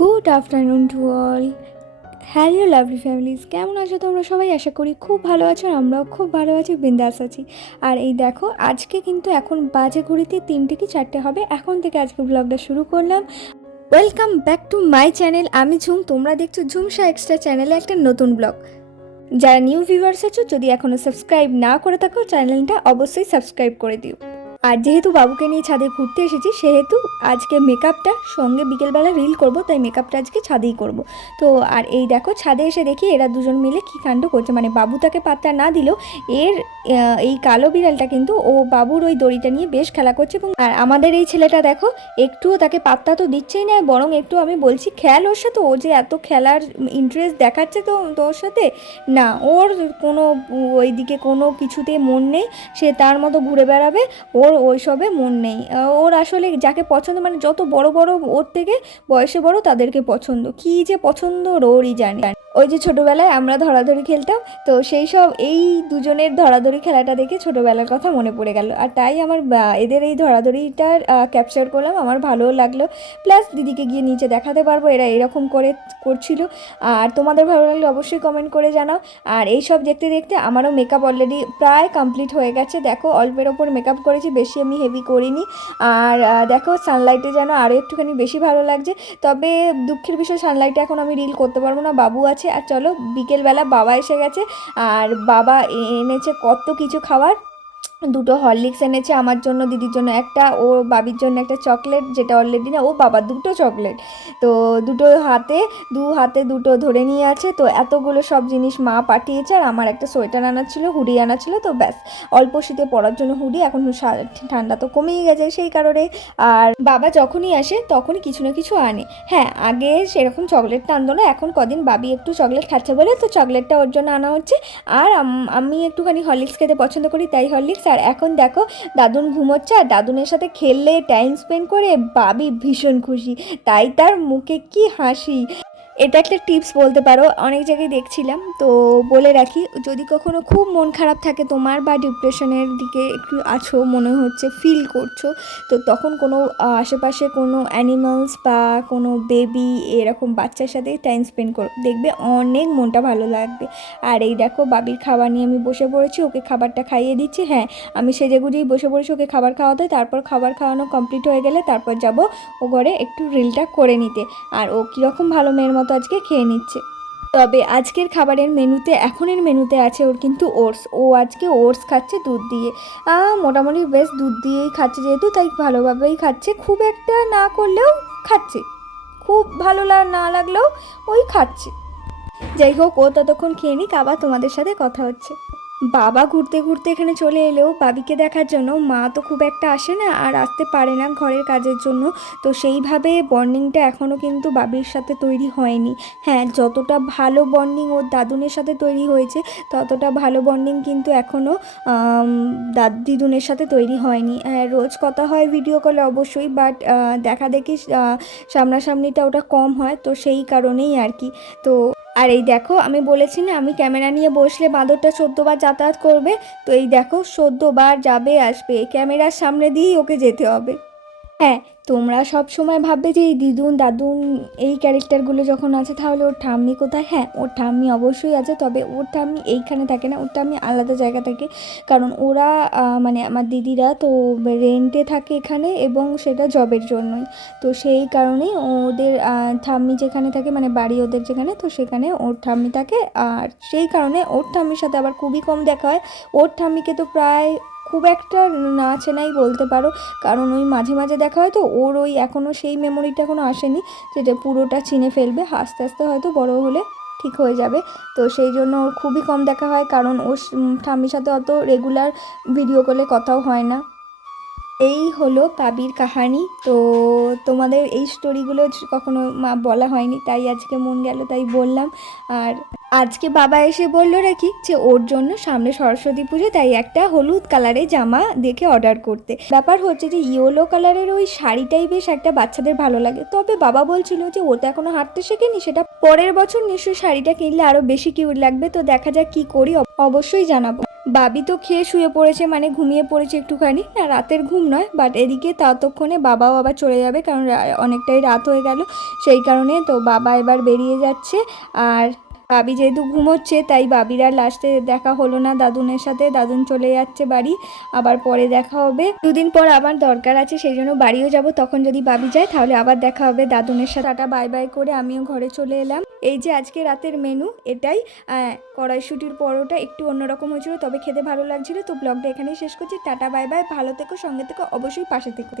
Good afternoon to all. Hello lovely families, কেমন আছো তোমরা সবাই? আশা করি খুব ভালো আছো, আমরাও খুব ভালো আছি, বিন্দাস আছি। আর এই দেখো, আজকে কিন্তু এখন বাজে ঘড়িতে 3টে কি 4টে হবে, এখন থেকে আজকে ব্লগটা শুরু করলাম। Welcome back to my channel. আমি ঝুম, তোমরা দেখছো ঝুমসা এক্সট্রা চ্যানেলে একটা নতুন ব্লগ। যারা নিউ ভিউয়ার্স আছো, যদি এখনও সাবস্ক্রাইব না করে থাকো, চ্যানেলটা অবশ্যই সাবস্ক্রাইব করে দিও। আর যেহেতু বাবুকে নিয়ে ছাদে ঘুরতে এসেছি, সেহেতু আজকে মেকআপটা সঙ্গে বিকেলবেলা রিল করব, তাই মেকআপটা আজকে ছাদেই করব। তো আর এই দেখো, ছাদে এসে দেখি এরা দুজন মিলে কী কাণ্ড করছে। মানে বাবু তাকে পাত্তা না দিলেও এর এই কালো বিড়ালটা কিন্তু ও বাবুর ওই দড়িটা নিয়ে বেশ খেলা করছে। এবং আর আমাদের এই ছেলেটা দেখো, একটুও তাকে পাত্তা তো দিচ্ছেই না, বরং একটু আমি বলছি খেল ওর সাথে, ও যে এত খেলার ইন্টারেস্ট দেখাচ্ছে তো তোর সাথে, না, ওর কোনো ওইদিকে কোনো কিছুতে মন নেই, সে তার মতো ঘুরে বেড়াবে, ওর ওইসবে মন নেই। ওর আসলে যাকে পছন্দ, মানে যত বড় বড় ওর থেকে বয়সে বড় তাদেরকে পছন্দ, কি যে পছন্দ ওরই জানে। ওই যে ছোটোবেলায় আমরা ধরাধরি খেলতাম, তো সেই সব এই দুজনের ধরাধরি খেলাটা দেখে ছোটোবেলার কথা মনে পড়ে গেল। আর তাই আমার এদের এই ধরাধরিটার ক্যাপচার করলাম, আমার ভালোও লাগলো। প্লাস দিদিকে গিয়ে নিচে দেখাতে পারবো এরা এরকম করে করছিল। আর তোমাদের ভালো লাগলে অবশ্যই কমেন্ট করে জানাও। আর এই সব দেখতে দেখতে আমারও মেকআপ অলরেডি প্রায় কমপ্লিট হয়ে গেছে। দেখো, অল্পের ওপর মেকআপ করেছি, বেশি আমি হেভি করিনি। আর দেখো, সানলাইটে যেন আরও একটুখানি বেশি ভালো লাগছে। তবে দুঃখের বিষয়, সানলাইটে এখন আমি রিল করতে পারবো না, বাবু আছে। আর চলো, বিকেলবেলা বাবা এসে গেছে, আর বাবা এনেছে কত কিছু খাবার। দুটো হরলিক্স এনেছে আমার জন্য, দিদির জন্য একটা, ও বাবির জন্য একটা চকলেট, যেটা অলরেডি না ও বাবা দুটো চকলেট। তো দু হাতে দুটো ধরে নিয়ে আছে। তো এতগুলো সব জিনিস মা পাঠিয়েছে। আর আমার একটা সোয়েটার আনা ছিল, হুডি আনা ছিল, তো ব্যাস অল্প শীতে পরার জন্য হুডি। এখন ঠান্ডা তো কমেই গেছে সেই কারণে। আর বাবা যখনই আসে তখনই কিছু না কিছু আনে। হ্যাঁ, আগে সেরকম চকলেটটা আনতো না, এখন কদিন বাবি একটু চকলেট খাচ্ছে বলে তো চকলেটটা ওর জন্য আনা হচ্ছে। আর আমি একটুখানি হরলিক্স খেতে পছন্দ করি, তাই হরলিক্স। আর এখন দেখো, দাদুন ঘুমোচ্ছে, আর দাদুনের সাথে খেললে টাইম স্পেন্ড করে বাবি ভীষণ খুশি, তাই তার মুখে কি হাসি। এটা একটা টিপস বলতে পারো, অনেক জায়গায় দেখছিলাম। তো বলে রাখি, যদি কখনো খুব মন খারাপ থাকে তোমার, বা ডিপ্রেশনের দিকে একটু আছো মনে হচ্ছে, ফিল করছো, তো তখন কোনো আশেপাশে কোনো অ্যানিমালস বা কোনো বেবি, এরকম বাচ্চার সাথে টাইম স্পেন্ড করো, দেখবে অনেক মনটা ভালো লাগবে। আর এই দেখো, বাবির খাবার নিয়ে আমি বসে পড়েছি, ওকে খাবারটা খাইয়ে দিচ্ছি। হ্যাঁ, আমি সেজেগুজেই বসে পড়েছি ওকে খাবার খাওয়াতে। তারপর খাবার খাওয়ানো কমপ্লিট হয়ে গেলে তারপর যাব ও ঘরে একটু রিলটা করে নিতে। আর ও কীরকম ভালো মেয়ের মতো আজকে খেয়ে নিচ্ছে। তবে আজকের খাবারের মেনুতে, এখনের মেনুতে আছে ওর কিন্তু ওটস। ও আজকে ওটস খাচ্ছে দুধ দিয়ে। মোটামুটি বেশ দুধ দিয়েই খাচ্ছে, যেহেতু তাই ভালোভাবেই খাচ্ছে, খুব একটা না করলেও খাচ্ছে, খুব ভালো না লাগলেও ওই খাচ্ছে। যাই হোক, ও ততক্ষণ খেয়ে নিক, আবার তোমাদের সাথে কথা হচ্ছে। বাবা ঘুরতে ঘুরতে এখানে চলে এলেও বাবিকে দেখার জন্য মা তো খুব একটা আসে না, আর আসতে পারে না ঘরের কাজের জন্য। তো সেইভাবে বন্ডিংটা এখনও কিন্তু বাবির সাথে তৈরি হয়নি। হ্যাঁ, যতটা ভালো বন্ডিং ওর দাদুনের সাথে তৈরি হয়েছে, ততটা ভালো বন্ডিং কিন্তু এখনও দিদুনের সাথে তৈরি হয়নি। রোজ কথা হয় ভিডিও কলে অবশ্যই, বাট দেখা দেখি সামনাসামনিটা ওটা কম হয়, তো সেই কারণেই আর কি। তো আর এই দেখো, আমি বলেছি না আমি ক্যামেরা নিয়ে বসলে বাঁদরটা 14বার যাতায়াত করবে, তো এই দেখো 14বার যাবে আসবে, ক্যামেরার সামনে দিয়েই ওকে যেতে হবে। হ্যাঁ, তোমরা সব সময় ভাববে যে এই দিদুন দাদুন এই ক্যারেক্টারগুলো যখন আছে তাহলে ওর ঠাম্মি কোথায়? হ্যাঁ, ওর ঠাম্মি অবশ্যই আছে, তবে ওর ঠাম্মি এইখানে থাকে না, ওর ঠাম্মি আলাদা জায়গা থাকে। কারণ ওরা মানে আমার দিদিরা তো রেন্টে থাকে এখানে, এবং সেটা জবের জন্যই। তো সেই কারণেই ওদের ঠাম্মি যেখানে থাকে, মানে বাড়ি ওদের যেখানে, তো সেখানে ওর ঠাম্মি থাকে। আর সেই কারণে ওর ঠাম্মির সাথে আবার খুবই কম দেখা হয়। ওর ঠাম্মিকে তো প্রায় খুব একটা না চেনাই বলতে পারো, কারণ ওই মাঝে মাঝে দেখা হয়, তো ওর ওই এখনও সেই মেমোরিটা এখনও আসেনি যেটা পুরোটা চিনে ফেলবে। আস্তে আস্তে হয়তো বড় হলে ঠিক হয়ে যাবে। তো সেই জন্য ওর খুবই কম দেখা হয়, কারণ ওর ঠাম্মির সাথে অত রেগুলার ভিডিও কলে কথাও হয় না। এই হলো বাবির কাহানি। তো তোমাদের এই স্টোরিগুলো কখনো বলা হয়নি, তাই আজকে মন গেল তাই বললাম। আর আজকে বাবা এসে বললো নাকি যে ওর জন্য সামনে সরস্বতী পুজো, তাই একটা হলুদ কালারের জামা দেখে অর্ডার করতে। ব্যাপার হচ্ছে যে ইয়েলো কালারের ওই শাড়িটাই বেশ একটা বাচ্চাদের ভালো লাগে, তবে বাবা বলছিল যে ও তো এখনো হাঁটতে শেখেনি, সেটা পরের বছর নিশ্চয়ই শাড়িটা কিনলে আরো বেশি কিউট লাগবে। তো দেখা যাক কি করি, অবশ্যই জানাবো। বাবি তো খেয়ে শুয়ে পড়েছে, মানে ঘুমিয়ে পড়েছে একটুখানি, না রাতের ঘুম নয়, বাট এদিকে ততক্ষণে বাবাও আবার চলে যাবে, কারণ অনেকটাই রাত হয়ে গেল, সেই কারণে তো বাবা এবার বেরিয়ে যাচ্ছে। আর বাবি যেহেতু ঘুমোচ্ছে তাই বাবির আর লাস্টে দেখা হলো না দাদুনের সাথে, দাদুন চলে যাচ্ছে বাড়ি, আবার পরে দেখা হবে। দুদিন পর আবার দরকার আছে, সেই জন্য বাড়িও যাব, তখন যদি বাবি যায় তাহলে আবার দেখা হবে দাদুনের সাথে। টাটা বাই বাই করে আমিও ঘরে চলে এলাম। এই যে আজকে রাতের মেনু এটাই, কড়াইশুটির পরোটা একটু অন্যরকম হয়েছিল, তবে খেতে ভালো লাগছিল। তো ব্লগটা এখানেই শেষ করছি, টাটা বাই বাই, ভালো থেকো, সঙ্গে থেকো, অবশ্যই পাশে থেকো।